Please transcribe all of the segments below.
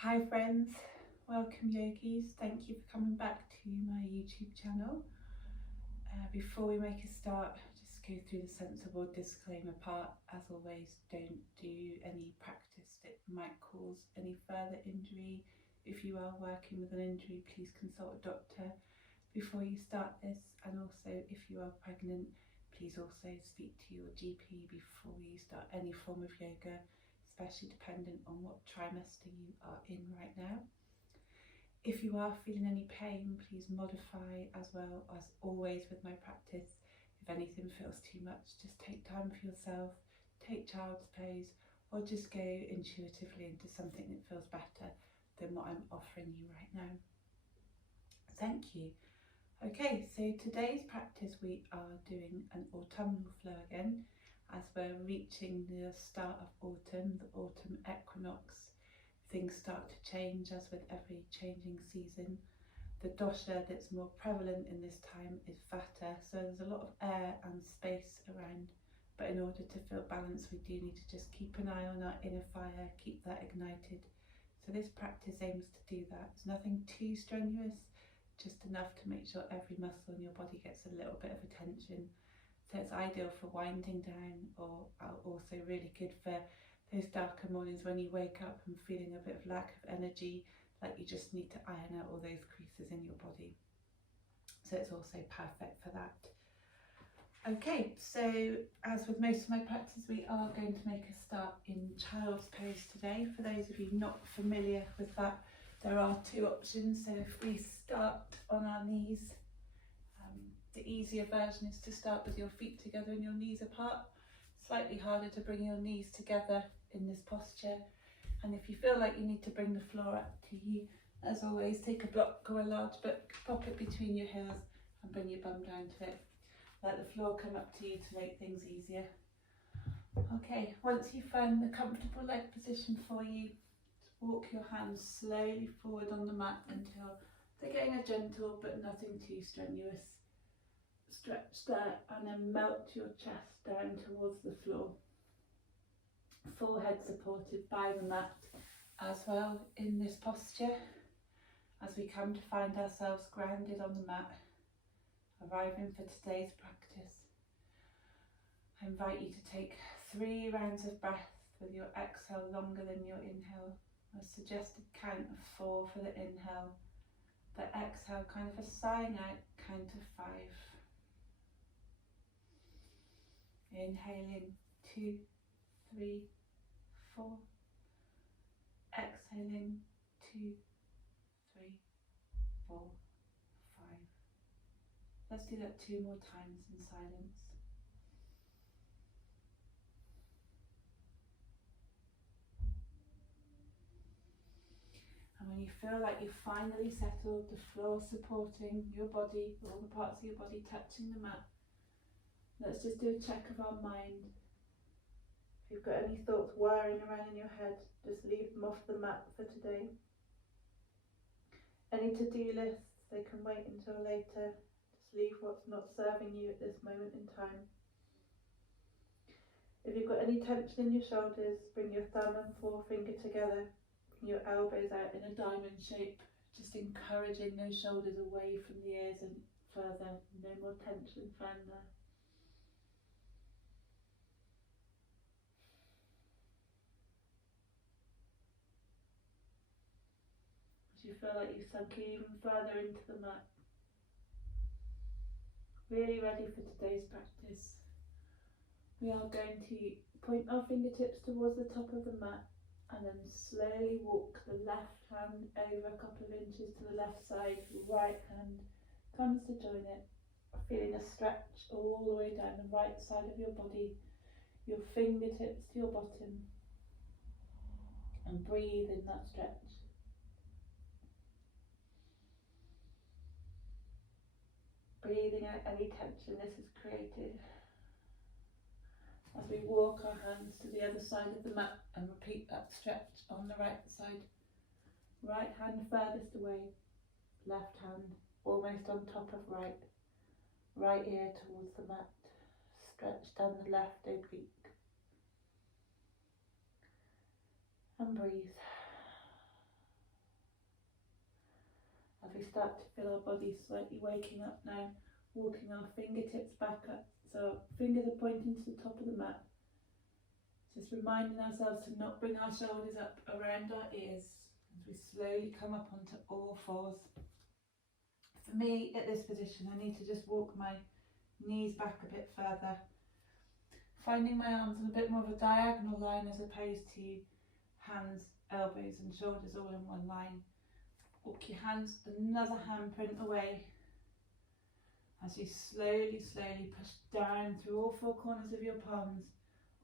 Hi friends, welcome yogis. Thank you for coming back to my YouTube channel. Before we make a start, just go through the sensible disclaimer part. As always, don't do any practice that might cause any further injury. If you are working with an injury, please consult a doctor before you start this. And also, if you are pregnant, please also speak to your GP before you start any form of yoga, especially dependent on what trimester you are in right now. If you are feeling any pain, please modify as well as always with my practice. If anything feels too much, just take time for yourself, take child's pose, or just go intuitively into something that feels better than what I'm offering you right now. Thank you. Okay, so today's practice we are doing an autumnal flow again, as we're reaching the start of autumn, the autumn equinox. Things start to change as with every changing season. The dosha that's more prevalent in this time is Vata, so there's a lot of air and space around, but in order to feel balanced we do need to just keep an eye on our inner fire, keep that ignited. So this practice aims to do that. It's nothing too strenuous, just enough to make sure every muscle in your body gets a little bit of attention. So it's ideal for winding down, or also really good for those darker mornings when you wake up and feeling a bit of lack of energy, like you just need to iron out all those creases in your body. So it's also perfect for that. Okay, so as with most of my practice, we are going to make a start in child's pose today. For those of you not familiar with that, there are two options. So if we start on our knees, the easier version is to start with your feet together and your knees apart. Slightly harder to bring your knees together in this posture, and if you feel like you need to bring the floor up to you, as always, take a block or a large book, pop it between your heels and bring your bum down to it. Let the floor come up to you to make things easier. Okay, once you find the comfortable leg position for you, just walk your hands slowly forward on the mat until they're getting a gentle but nothing too strenuous stretch there, and then melt your chest down towards the floor. Forehead supported by the mat as well in this posture, as we come to find ourselves grounded on the mat, arriving for today's practice. I invite you to take 3 rounds of breath with your exhale longer than your inhale. A suggested count of 4 for the inhale, the exhale kind of a sighing out count of 5. Inhaling 2, 3, 4. Exhaling 2, 3, 4, 5. Let's do that 2 more times in silence. And when you feel like you've finally settled, the floor supporting your body, all the parts of your body touching the mat, let's just do a check of our mind. If you've got any thoughts whirring around in your head, just leave them off the mat for today. Any to-do lists, they can wait until later. Just leave what's not serving you at this moment in time. If you've got any tension in your shoulders, bring your thumb and forefinger together, bring your elbows out in a diamond shape, just encouraging those shoulders away from the ears and further. No more tension found there. You feel like you've sunk even further into the mat. Really ready for today's practice. We are going to point our fingertips towards the top of the mat and then slowly walk the left hand over a couple of inches to the left side. Right hand comes to join it, feeling a stretch all the way down the right side of your body, your fingertips to your bottom, and breathe in that stretch. Breathing out any tension this has created. As we walk our hands to the other side of the mat and repeat that stretch on the right side. Right hand furthest away, left hand almost on top of right. Right ear towards the mat. Stretch down the left oblique. And breathe. we start to feel our body slightly waking up now, walking our fingertips back up. So fingers are pointing to the top of the mat. Just reminding ourselves to not bring our shoulders up around our ears as we slowly come up onto all fours. For me, at this position, I need to just walk my knees back a bit further, finding my arms on a bit more of a diagonal line as opposed to hands, elbows and shoulders all in one line. Walk your hands another handprint away as you slowly push down through all four corners of your palms,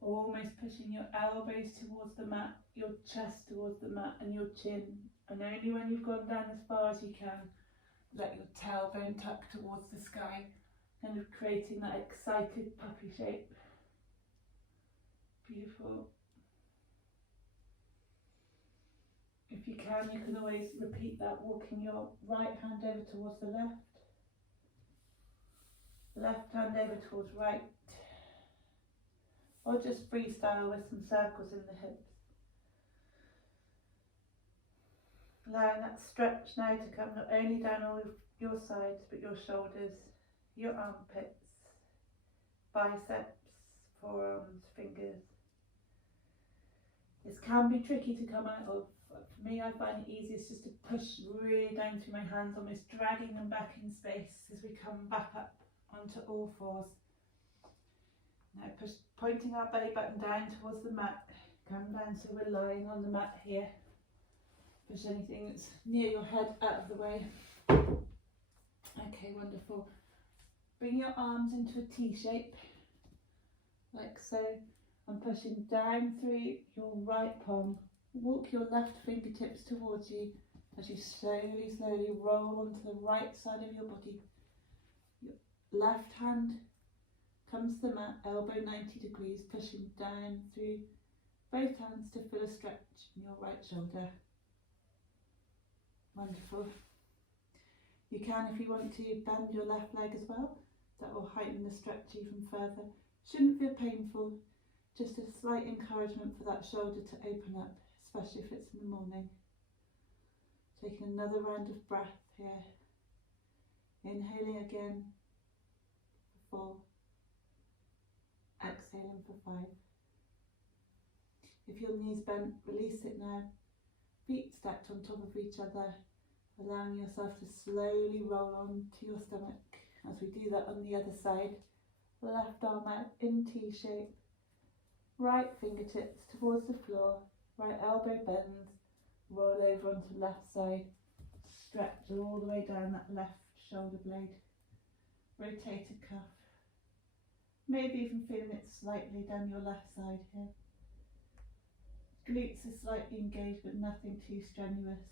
almost pushing your elbows towards the mat, your chest towards the mat and your chin. And only when you've gone down as far as you can, let your tailbone tuck towards the sky, kind of creating that excited puppy shape. Beautiful. If you can always repeat that, walking your right hand over towards the left hand over towards right, or just freestyle with some circles in the hips. Allowing that stretch now to come not only down all of your sides, but your shoulders, your armpits, biceps, forearms, fingers. This can be tricky to come out of. For me, I find it easiest just to push really down through my hands, almost dragging them back in space as we come back up onto all fours. Now pointing our belly button down towards the mat. Come down so we're lying on the mat here. Push anything that's near your head out of the way. Okay, wonderful. Bring your arms into a T shape, like so, and pushing down through your right palm. Walk your left fingertips towards you as you slowly roll onto the right side of your body. Your left hand comes to the mat, elbow 90 degrees, pushing down through both hands to feel a stretch in your right shoulder. Wonderful. You can, if you want to, bend your left leg as well. That will heighten the stretch even further. Shouldn't feel painful, just a slight encouragement for that shoulder to open up, especially if it's in the morning. Taking another round of breath here. Inhaling again for 4. Exhaling for 5. If your knees bent, release it now. Feet stacked on top of each other, allowing yourself to slowly roll on to your stomach. As we do that on the other side, left arm out in T shape, right fingertips towards the floor, right elbow bends, roll over onto left side, stretch all the way down that left shoulder blade, rotated cuff, maybe even feeling it slightly down your left side here. Glutes are slightly engaged but nothing too strenuous,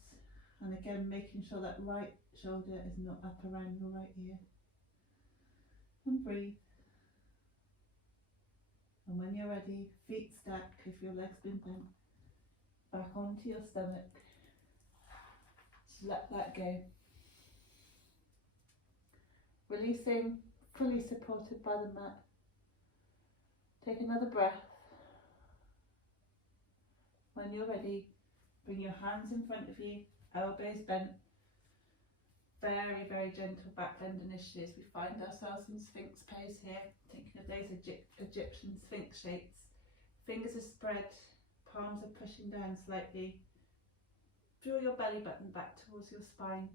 and again making sure that right shoulder is not up around your right ear. And breathe. And when you're ready, feet stacked if your leg's been bent, back onto your stomach. Just let that go. Releasing, fully supported by the mat. Take another breath. When you're ready, bring your hands in front of you, elbows bent. Very, very gentle back bend initially as we find ourselves in Sphinx pose here, thinking of those Egyptian Sphinx shapes. Fingers are spread, palms are pushing down slightly. Draw your belly button back towards your spine.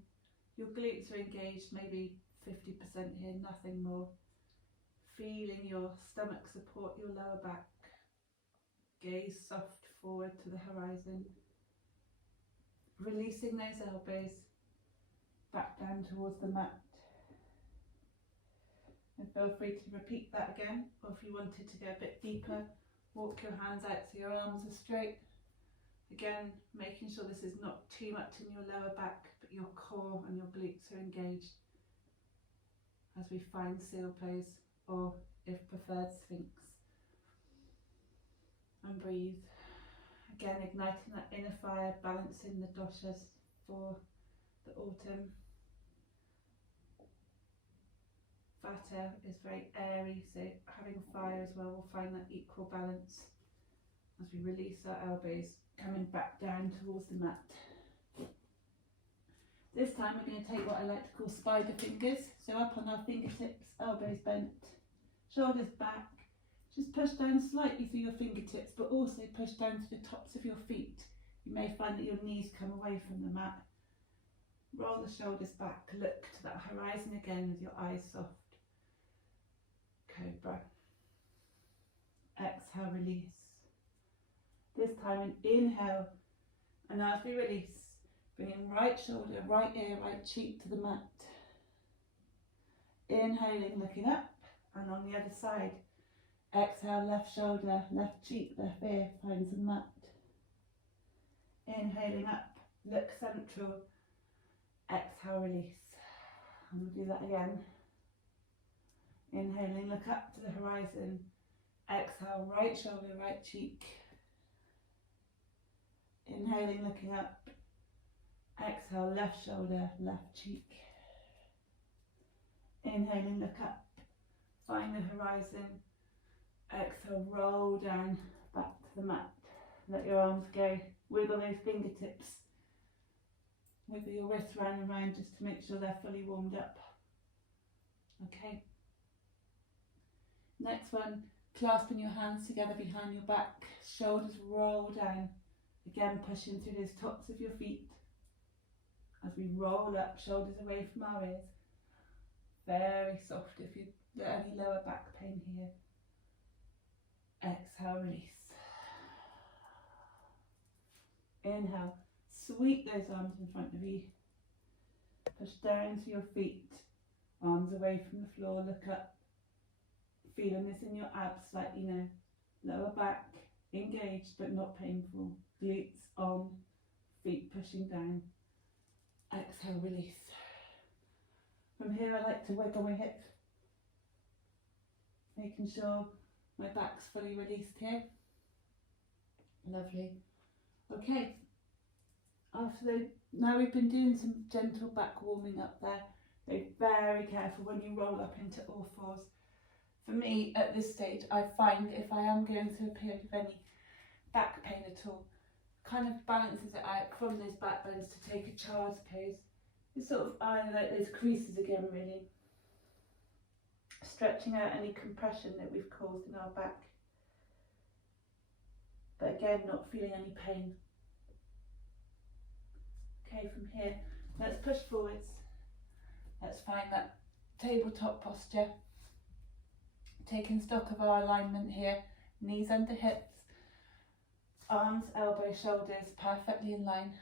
Your glutes are engaged, maybe 50% here, nothing more. Feeling your stomach support your lower back. Gaze soft forward to the horizon. Releasing those elbows back down towards the mat. And feel free to repeat that again, or if you wanted to go a bit deeper, walk your hands out so your arms are straight. Again, making sure this is not too much in your lower back, but your core and your glutes are engaged as we find seal pose, or if preferred, Sphinx. And breathe. Again, igniting that inner fire, balancing the doshas for the autumn. Vata is very airy, so having fire as well will find that equal balance as we release our elbows, coming back down towards the mat. This time we're going to take what I like to call spider fingers. So up on our fingertips, elbows bent, shoulders back. Just push down slightly through your fingertips, but also push down to the tops of your feet. You may find that your knees come away from the mat. Roll the shoulders back, look to that horizon again with your eyes soft. Cobra. Exhale, release. This time an inhale, and as we release, bringing right shoulder, right ear, right cheek to the mat. Inhaling, looking up, and on the other side. Exhale, left shoulder, left cheek, left ear finds the mat. Inhaling up, look central. Exhale, release. And we'll do that again. Inhaling, look up to the horizon. Exhale, right shoulder, right cheek. Inhaling, looking up. Exhale, left shoulder, left cheek. Inhaling, look up. Find the horizon. Exhale, roll down, back to the mat. Let your arms go. Wiggle those fingertips. Wiggle your wrists round and round just to make sure they're fully warmed up. Okay. Next one, clasping your hands together behind your back. Shoulders roll down. Again, pushing through those tops of your feet. As we roll up, shoulders away from our ears. Very soft if you get any lower back pain here. Exhale, release. Inhale, sweep those arms in front of you. Push down to your feet, arms away from the floor, look up. Feeling this in your abs slightly now. Lower back, engaged but not painful. Glutes on, feet pushing down. Exhale, release. From here I like to wiggle my hip, making sure my back's fully released here. Lovely. Okay, now we've been doing some gentle back warming up there. Be very careful when you roll up into all fours. For me, at this stage, I find if I am going through a period of any back pain at all, kind of balances it out from those back bends to take a child's pose. It's sort of like those creases again, really. Stretching out any compression that we've caused in our back. But again, not feeling any pain. Okay, from here, let's push forwards. Let's find that tabletop posture. Taking stock of our alignment here, knees under hips, arms, elbows, shoulders perfectly in line.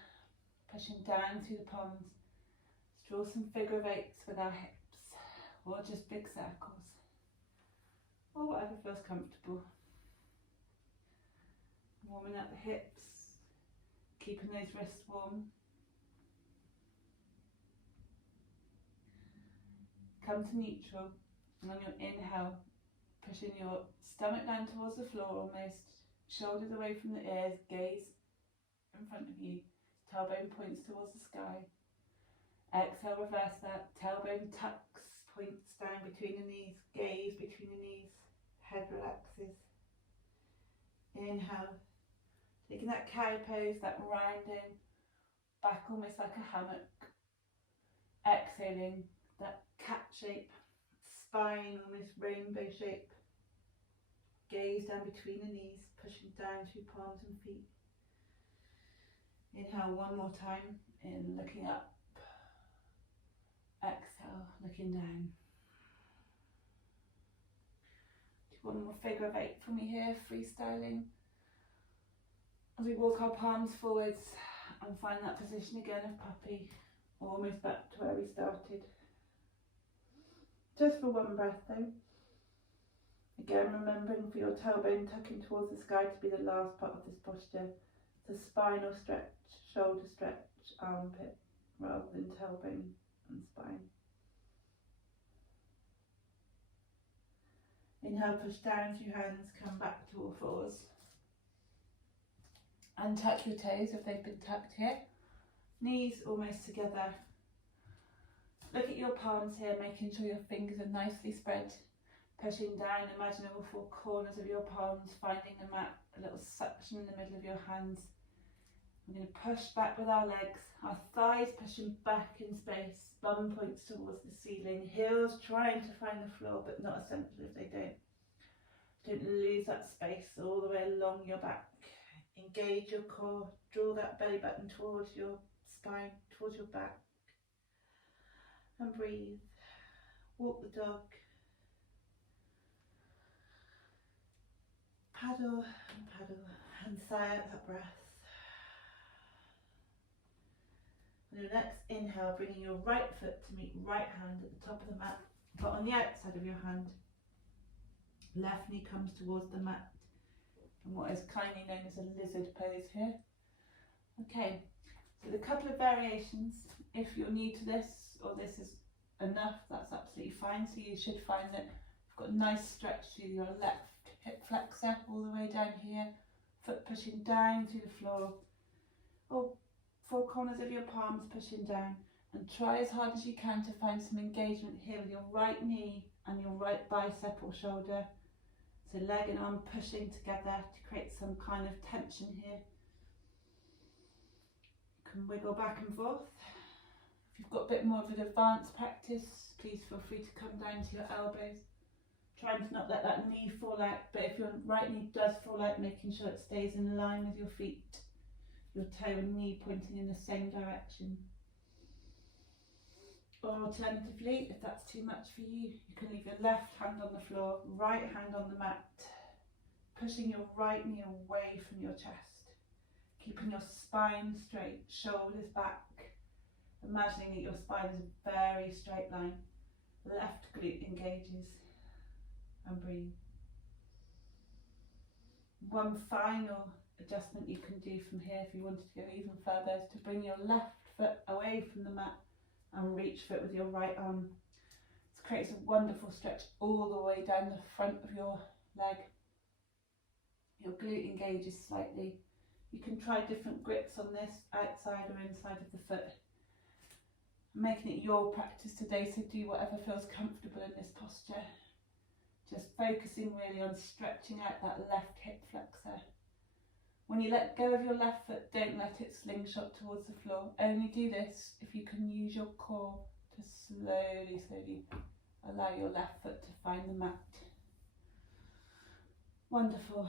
Pushing down through the palms. Let's draw some figure of eights with our hips, or just big circles, or whatever feels comfortable. Warming up the hips, keeping those wrists warm. Come to neutral, and on your inhale, pushing your stomach down towards the floor almost, shoulders away from the ears, gaze in front of you, tailbone points towards the sky. Exhale, reverse that, tailbone tucks, points down between the knees, gaze between the knees, head relaxes. Inhale, taking that cow pose, that rounding, back almost like a hammock. Exhaling, that cat shape, spine almost rainbow shape. Gaze down between the knees, pushing down through palms and feet. Inhale one more time, in looking up. Exhale, looking down. Do one more figure of eight for me here, freestyling. As we walk our palms forwards and find that position again of puppy, almost back to where we started. Just for one breath though. Again, remembering for your tailbone tucking towards the sky to be the last part of this posture. It's a spinal stretch, shoulder stretch, armpit, rather than tailbone and spine. Inhale, push down through hands, come back to all fours. Untuck your toes if they've been tucked here. Knees almost together. Look at your palms here, making sure your fingers are nicely spread. Pushing down, imagine all four corners of your palms, finding the mat, a little suction in the middle of your hands. We're going to push back with our legs, our thighs pushing back in space, bum points towards the ceiling, heels trying to find the floor but not essential if they don't. Don't lose that space all the way along your back. Engage your core, draw that belly button towards your spine, towards your back. And breathe. Walk the dog. Paddle and paddle and sigh out that breath. On your next inhale, bringing your right foot to meet right hand at the top of the mat, but on the outside of your hand. Left knee comes towards the mat, and what is kindly known as a lizard pose here. Okay, so the couple of variations, if you're new to this, or this is enough, that's absolutely fine. So you should find that you've got a nice stretch through your left hip flexor all the way down here, foot pushing down through the floor, or four corners of your palms pushing down, and try as hard as you can to find some engagement here with your right knee and your right bicep or shoulder. So leg and arm pushing together to create some kind of tension here. You can wiggle back and forth. If you've got a bit more of an advanced practice, please feel free to come down to your elbows. Trying to not let that knee fall out, but if your right knee does fall out, making sure it stays in line with your feet. Your toe and knee pointing in the same direction. Or alternatively, if that's too much for you, you can leave your left hand on the floor, right hand on the mat, pushing your right knee away from your chest, keeping your spine straight, shoulders back, imagining that your spine is a very straight line. Left glute engages, and breathe. One final adjustment you can do from here if you wanted to go even further is to bring your left foot away from the mat and reach for it with your right arm. This creates a wonderful stretch all the way down the front of your leg. Your glute engages slightly. You can try different grips on this, outside or inside of the foot. I'm making it your practice today, so do whatever feels comfortable in this posture. Just focusing really on stretching out that left hip flexor. When you let go of your left foot, don't let it slingshot towards the floor. Only do this if you can use your core to slowly allow your left foot to find the mat. Wonderful.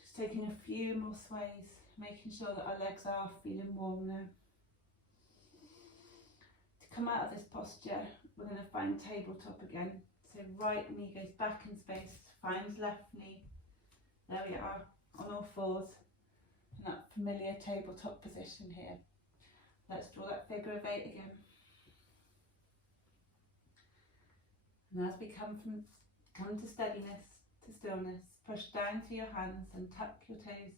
Just taking a few more sways, making sure that our legs are feeling warm now. To come out of this posture, we're going to find tabletop again. So right knee goes back in space, finds left knee. There we are, on all fours. In that familiar tabletop position here. Let's draw that figure of 8 again. And as we come to steadiness, to stillness, push down to your hands and tuck your toes.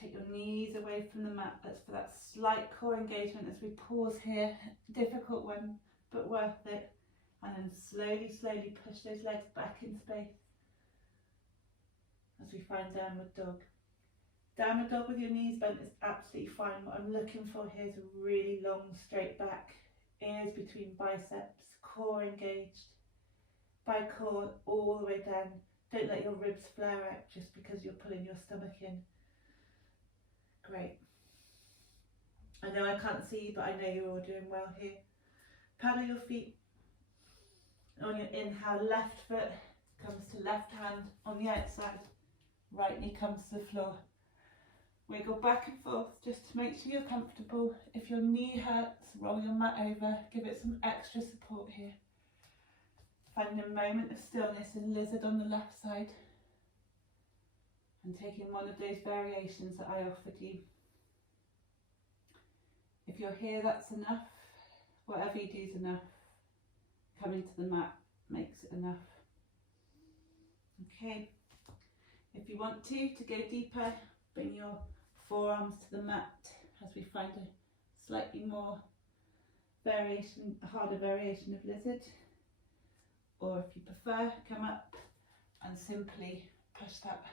Take your knees away from the mat. Let's for that slight core engagement as we pause here. Difficult one, but worth it. And then slowly push those legs back in space as we find downward dog. Downward dog with your knees bent is absolutely fine. What I'm looking for here is a really long straight back, ears between biceps, core engaged, by core all the way down. Don't let your ribs flare out just because you're pulling your stomach in. Great. I know I can't see you, but I know you're all doing well here. Paddle your feet. On your inhale, left foot comes to left hand on the outside, right knee comes to the floor. Wiggle back and forth just to make sure you're comfortable. If your knee hurts, roll your mat over, give it some extra support here. Finding a moment of stillness in lizard on the left side and taking one of those variations that I offered you. If you're here, that's enough. Whatever you do is enough. Coming to the mat makes it enough. Okay, if you want to go deeper, bring your forearms to the mat as we find a slightly more variation, a harder variation of lizard. Or if you prefer, come up and simply push that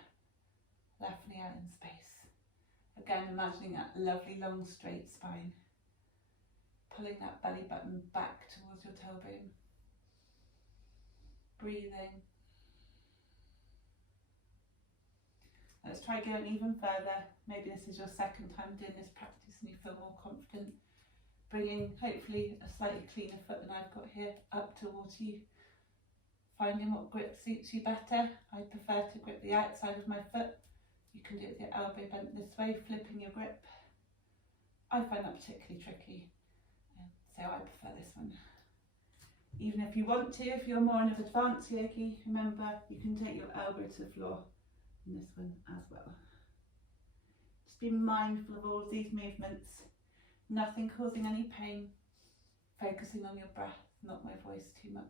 left knee out in space. Again, imagining that lovely long straight spine. Pulling that belly button back towards your tailbone. Breathing. Let's try going even further. Maybe this is your second time doing this practice and you feel more confident. Bringing hopefully a slightly cleaner foot than I've got here up towards you. Finding what grip suits you better. I prefer to grip the outside of my foot. You can do it with your elbow bent this way, flipping your grip. I find that particularly tricky, so I prefer this one. Even if you want to, if you're more an advanced yogi, remember you can take your elbow to the floor in this one as well. Just be mindful of all of these movements, nothing causing any pain, focusing on your breath, not my voice too much.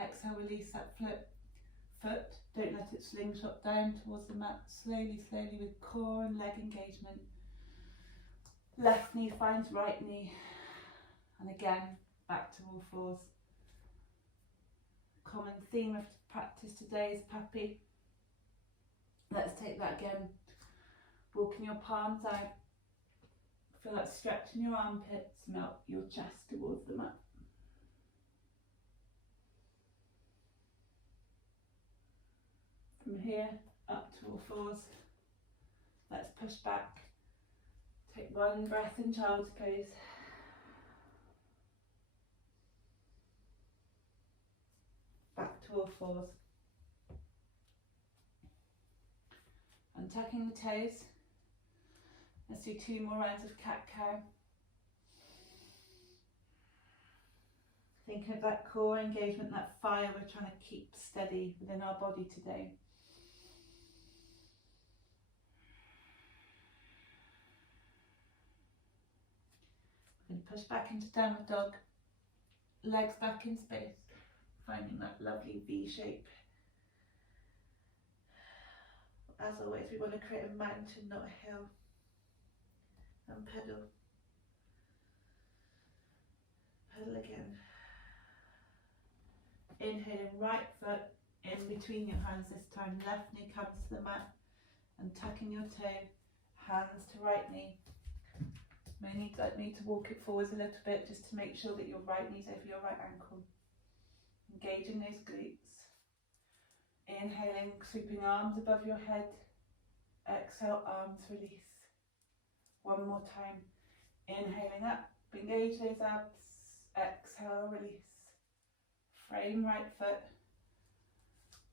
Exhale, release that foot, don't let it slingshot down towards the mat, slowly with core and leg engagement. Left knee finds right knee, and again, back to all fours. Common theme of practice today is puppy. Let's take that again. Walking your palms out. Feel that stretch in your armpits, melt your chest towards the mat. From here, up to all fours. Let's push back. Take one breath in child's pose. Back to all fours. And tucking the toes. Let's do 2 more rounds of cat-cow. Think of that core engagement, that fire we're trying to keep steady within our body today. We're going to push back into downward dog. Legs back in space. Finding that lovely V shape. As always, we want to create a mountain, not a hill. And pedal. Pedal again. Inhaling, right foot in between your hands this time. Left knee comes to the mat and tucking your toe. Hands to right knee. May need to walk it forwards a little bit just to make sure that your right knee's over your right ankle. Engaging those glutes. Inhaling, sweeping arms above your head. Exhale, arms release. One more time. Inhaling up, engage those abs. Exhale, release. Frame right foot.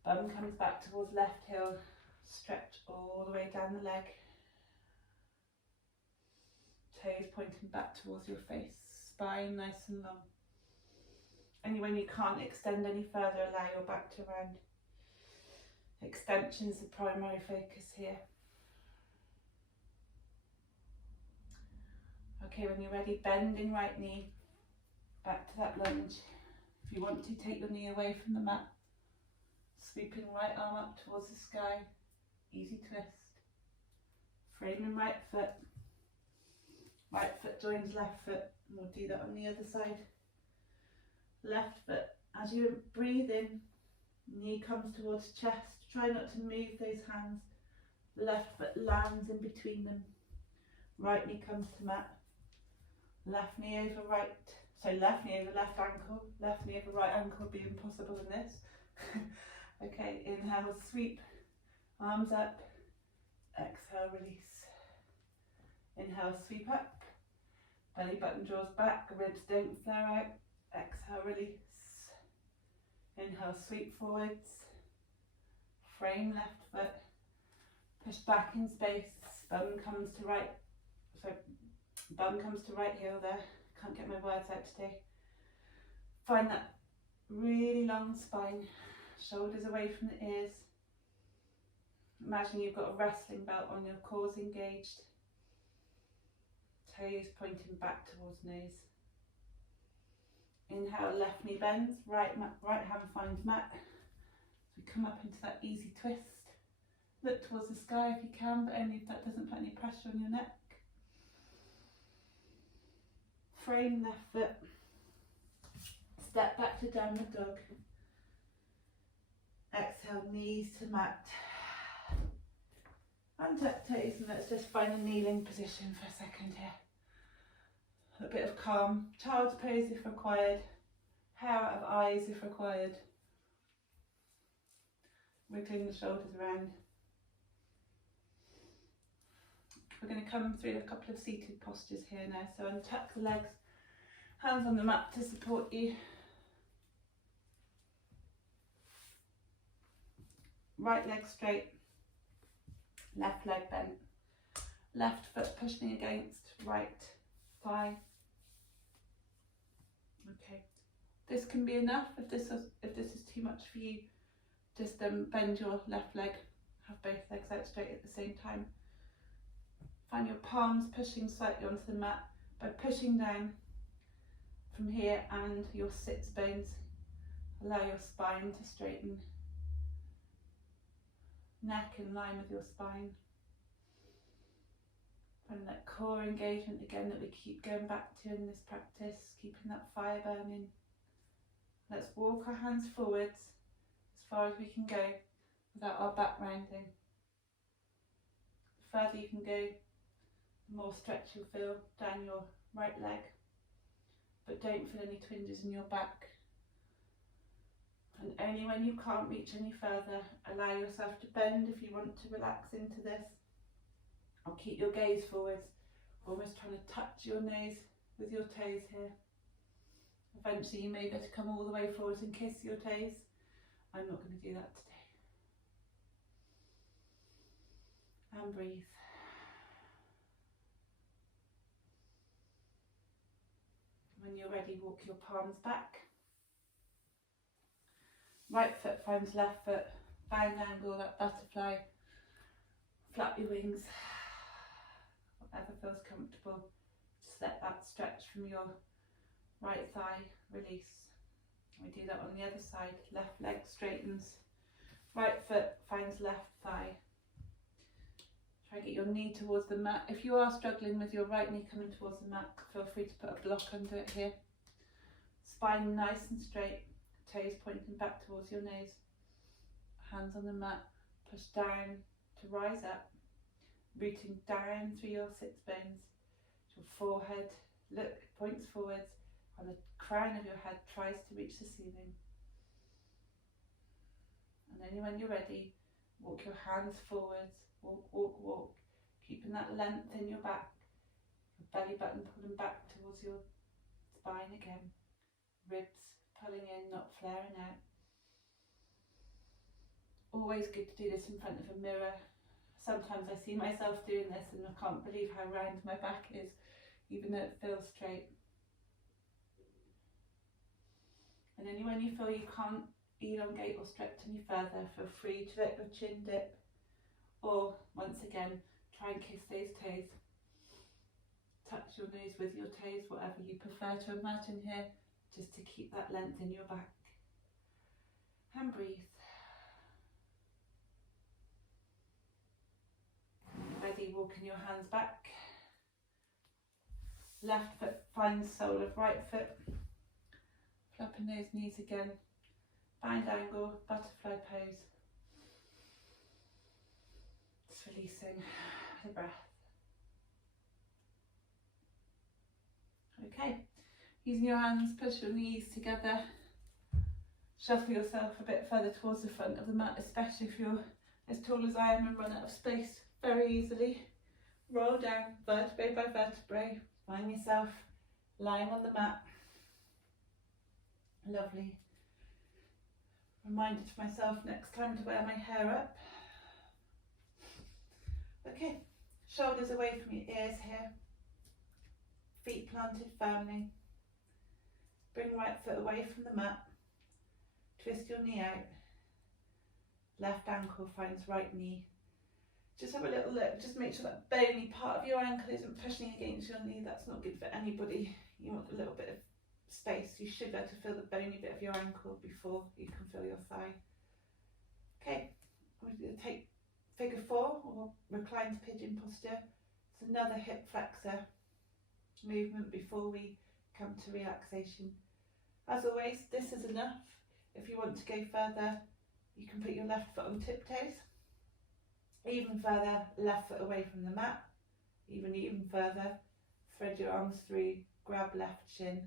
Bum comes back towards left heel. Stretch all the way down the leg. Toes pointing back towards your face. Spine nice and long. And when you can't extend any further, allow your back to round. Extension is the primary focus here. Okay, when you're ready, bending right knee, back to that lunge. If you want to, take your knee away from the mat. Sweeping right arm up towards the sky. Easy twist. Framing right foot. Right foot joins left foot. And we'll do that on the other side. Left foot. As you breathe in, knee comes towards chest. Try not to move those hands. Left foot lands in between them. Right knee comes to mat. Left knee over right. So left knee over left ankle. Left knee over right ankle would be impossible in this. Okay, inhale, sweep. Arms up. Exhale, release. Inhale, sweep up. Belly button draws back. Ribs don't flare out. Exhale, release. Inhale, sweep forwards. Frame left foot. Push back in space. Bum comes to right. So bum comes to right heel there. Can't get my words out today. Find that really long spine. Shoulders away from the ears. Imagine you've got a wrestling belt on, your core's engaged. Toes pointing back towards nose. Inhale, left knee bends, right hand finds mat. So we come up into that easy twist. Look towards the sky if you can, but only if that doesn't put any pressure on your neck. Frame left foot. Step back to downward dog. Exhale, knees to mat. Untuck toes, and let's just find a kneeling position for a second here. A bit of calm. Child's pose if required. Hair out of eyes if required. wiggling the shoulders around. We're going to come through a couple of seated postures here now. So untuck the legs, hands on the mat to support you. Right leg straight, left leg bent, left foot pushing against right thigh. Okay, this can be enough. If this is too much for you, just bend your left leg, have both legs out straight at the same time. Find your palms pushing slightly onto the mat by pushing down from here, and your sits bones. Allow your spine to straighten. Neck in line with your spine. Find that core engagement again that we keep going back to in this practice, keeping that fire burning. Let's walk our hands forwards as far as we can go without our back rounding. The further you can go, the more stretch you'll feel down your right leg, but don't feel any twinges in your back. And only when you can't reach any further, allow yourself to bend if you want to relax into this. Or keep your gaze forwards, almost trying to touch your nose with your toes here. Eventually you may be able to come all the way forwards and kiss your toes. I'm not going to do that today. And breathe. When you're ready, walk your palms back. Right foot finds left foot, bound angle, that butterfly. Flap your wings. Whatever feels comfortable. Just let that stretch from your right thigh release. We do that on the other side. Left leg straightens. Right foot finds left thigh. Try and get your knee towards the mat. If you are struggling with your right knee coming towards the mat, feel free to put a block under it here. Spine nice and straight. Toes pointing back towards your nose. Hands on the mat. Push down to rise up. Rooting down through your sits bones. Your forehead points forwards, and the crown of your head tries to reach the ceiling. And then when you're ready, walk your hands forwards. Walk, walk, walk. Keeping that length in your back. Your belly button pulling back towards your spine again. Ribs pulling in, not flaring out. Always good to do this in front of a mirror. Sometimes I see myself doing this and I can't believe how round my back is, even though it feels straight. And then when you feel you can't elongate or stretch any further, feel free to let your chin dip, or once again, try and kiss those toes. Touch your nose with your toes, whatever you prefer to imagine here, just to keep that length in your back. And breathe. Ready, walking your hands back. Left foot finds sole of right foot. Flapping those knees again. Bind angle, butterfly pose. Just releasing the breath. Okay, using your hands, push your knees together. Shuffle yourself a bit further towards the front of the mat, especially if you're as tall as I am and run out of space very easily. Roll down vertebrae by vertebrae. Find yourself lying on the mat. Lovely. Reminder to myself next time to wear my hair up. Okay, shoulders away from your ears here. Feet planted firmly. Bring right foot away from the mat. Twist your knee out. Left ankle finds right knee. Just have a little look, just make sure that bony part of your ankle isn't pushing against your knee. That's not good for anybody. You want a little bit of space. You should be able to feel the bony bit of your ankle before you can feel your thigh. Okay, we're going to take figure 4 or reclined pigeon posture. It's another hip flexor movement before we come to relaxation. As always, this is enough. If you want to go further, you can put your left foot on tiptoes. Even further, left foot away from the mat. Even further, thread your arms through, grab left shin.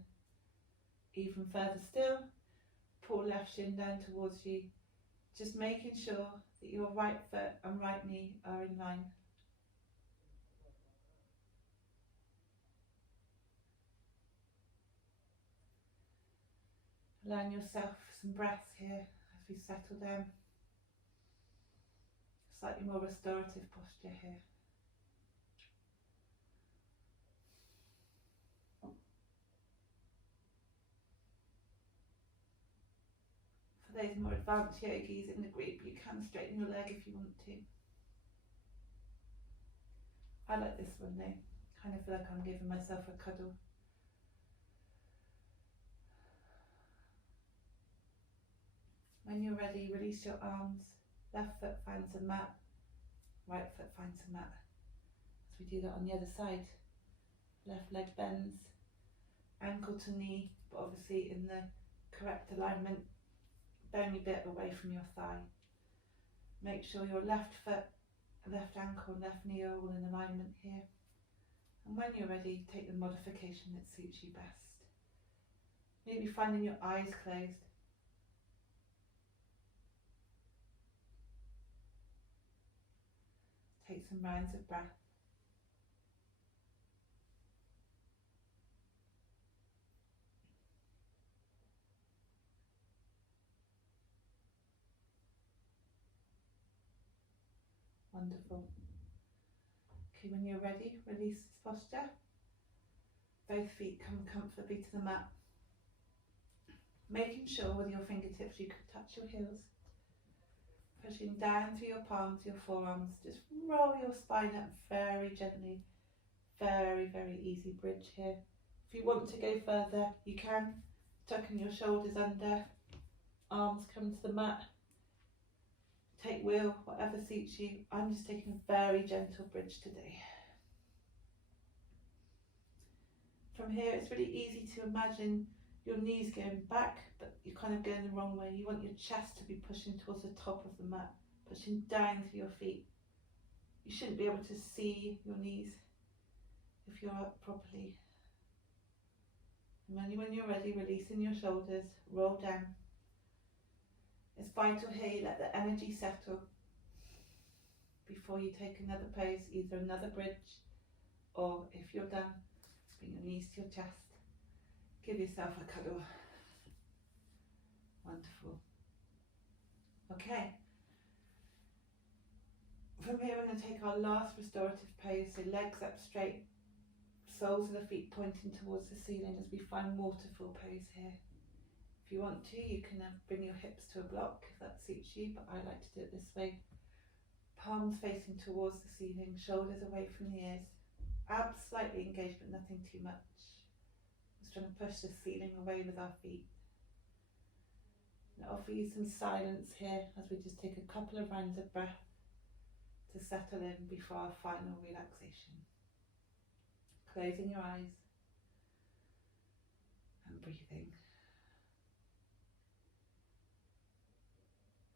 Even further still, pull left shin down towards you. Just making sure that your right foot and right knee are in line. Allowing yourself some breaths here as we settle down. Slightly more restorative posture here. For those more advanced yogis in the group, you can straighten your leg if you want to. I like this one though. Kind of feel like I'm giving myself a cuddle. When you're ready, release your arms. Left foot finds a mat, right foot finds a mat. As we do that on the other side. Left leg bends, ankle to knee, but obviously in the correct alignment, bony bit away from your thigh. Make sure your left foot, left ankle and left knee are all in alignment here. And when you're ready, take the modification that suits you best. Maybe finding your eyes closed. Take some rounds of breath. Wonderful. Okay, when you're ready, release this posture. Both feet come comfortably to the mat. Making sure with your fingertips you can touch your heels. Pushing down through your palms, your forearms. Just roll your spine up very gently. Very, very easy bridge here. If you want to go further, you can. Tucking your shoulders under. Arms come to the mat. Take wheel, whatever suits you. I'm just taking a very gentle bridge today. From here, it's really easy to imagine your knees going back, but you're kind of going the wrong way. You want your chest to be pushing towards the top of the mat, pushing down through your feet. You shouldn't be able to see your knees if you're up properly. And when you're ready, releasing your shoulders, roll down. It's vital here you let the energy settle before you take another pose, either another bridge, or if you're done, bring your knees to your chest. Give yourself a cuddle. Wonderful. Okay. From here we're going to take our last restorative pose, so legs up straight, soles of the feet pointing towards the ceiling as we find waterfall pose here. If you want to, you can bring your hips to a block if that suits you, but I like to do it this way. Palms facing towards the ceiling, shoulders away from the ears. Abs slightly engaged but nothing too much. Just trying to push the ceiling away with our feet. And offer you some silence here as we just take a couple of rounds of breath to settle in before our final relaxation. Closing your eyes and breathing.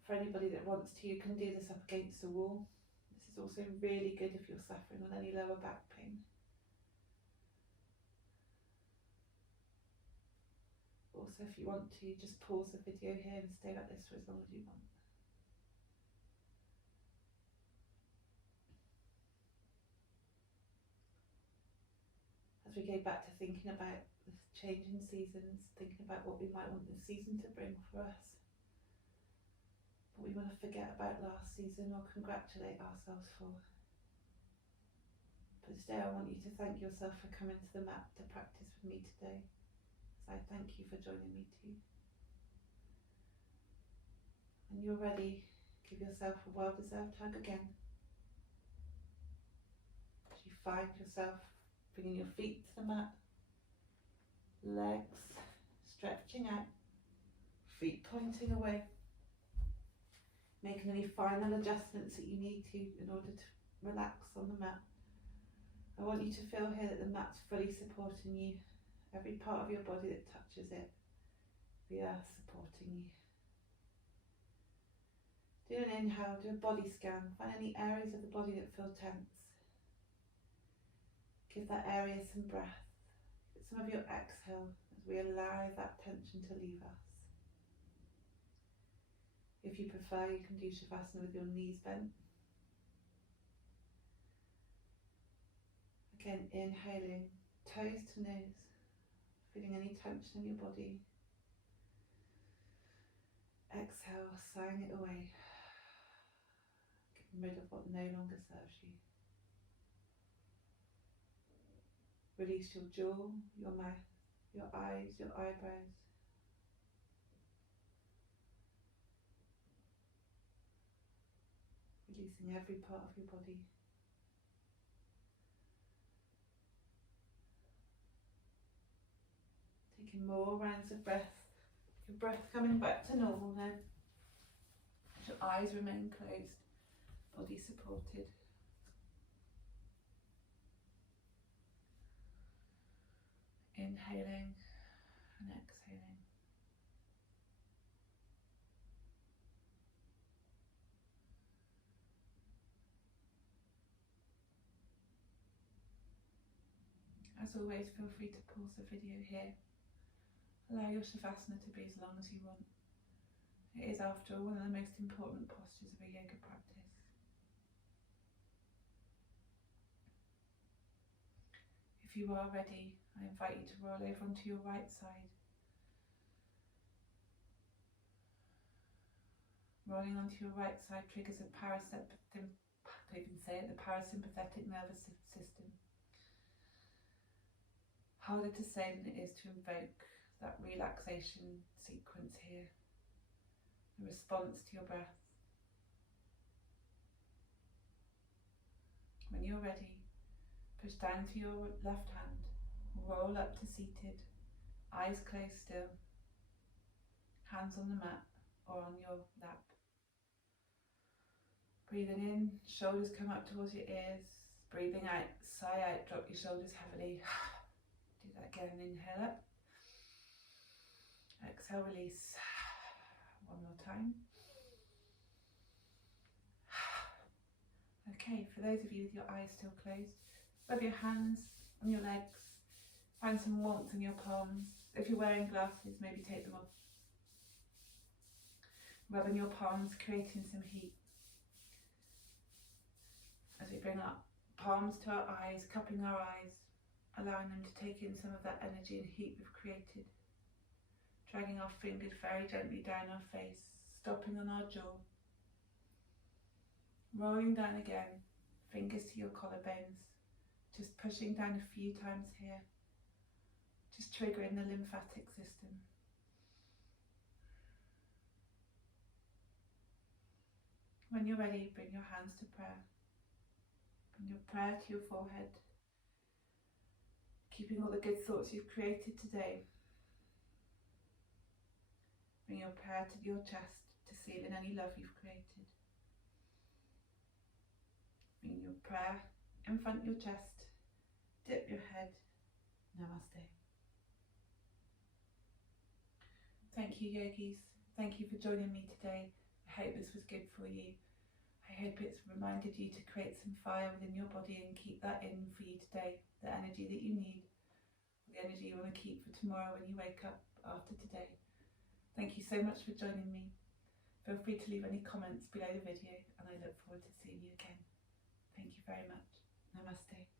For anybody that wants to, you can do this up against the wall. This is also really good if you're suffering with any lower back pain. Also, if you want to, just pause the video here and stay like this for as long as you want. As we go back to thinking about the changing seasons, thinking about what we might want this season to bring for us, what we want to forget about last season or congratulate ourselves for. But today I want you to thank yourself for coming to the mat to practice with me today. So I thank you for joining me too. When you're ready, give yourself a well-deserved hug again. As you find yourself bringing your feet to the mat, legs stretching out, feet pointing away. Making any final adjustments that you need to in order to relax on the mat. I want you to feel here that the mat's fully supporting you. Every part of your body that touches it, the earth supporting you. Do an inhale, do a body scan. Find any areas of the body that feel tense. Give that area some breath. Get some of your exhale as we allow that tension to leave us. If you prefer, you can do Shavasana with your knees bent. Again, inhaling, toes to nose, feeling any tension in your body. Exhale, sighing it away, getting rid of what no longer serves you. Release your jaw, your mouth, your eyes, your eyebrows. Releasing every part of your body. Taking more rounds of breath. Your breath coming back to normal now. Your eyes remain closed, body supported. Inhaling and exhaling. As always, feel free to pause the video here. Allow your Shavasana to be as long as you want. It is, after all, one of the most important postures of a yoga practice. If you are ready, I invite you to roll over onto your right side. Rolling onto your right side triggers the parasympathetic nervous system. Harder to say than it is to invoke that relaxation sequence here, the response to your breath. When you're ready, push down to your left hand, roll up to seated, eyes closed still, hands on the mat or on your lap. Breathing in, shoulders come up towards your ears. Breathing out, sigh out, drop your shoulders heavily. Do that again, inhale up. Exhale, release. One more time. Okay, for those of you with your eyes still closed, rub your hands on your legs. Find some warmth in your palms. If you're wearing glasses, maybe take them off. Rubbing your palms, creating some heat. As we bring our palms to our eyes, cupping our eyes, allowing them to take in some of that energy and heat we've created. Dragging our fingers very gently down our face, stopping on our jaw. Rolling down again, fingers to your collarbones, just pushing down a few times here, just triggering the lymphatic system. When you're ready, bring your hands to prayer. Bring your prayer to your forehead, keeping all the good thoughts you've created today. Bring your prayer to your chest to seal in any love you've created. Bring your prayer in front of your chest, dip your head, namaste. Thank you, yogis. Thank you for joining me today. I hope this was good for you. I hope it's reminded you to create some fire within your body and keep that in for you today, the energy that you need, the energy you want to keep for tomorrow when you wake up after today. Thank you so much for joining me. Feel free to leave any comments below the video and I look forward to seeing you again. Thank you very much. Namaste.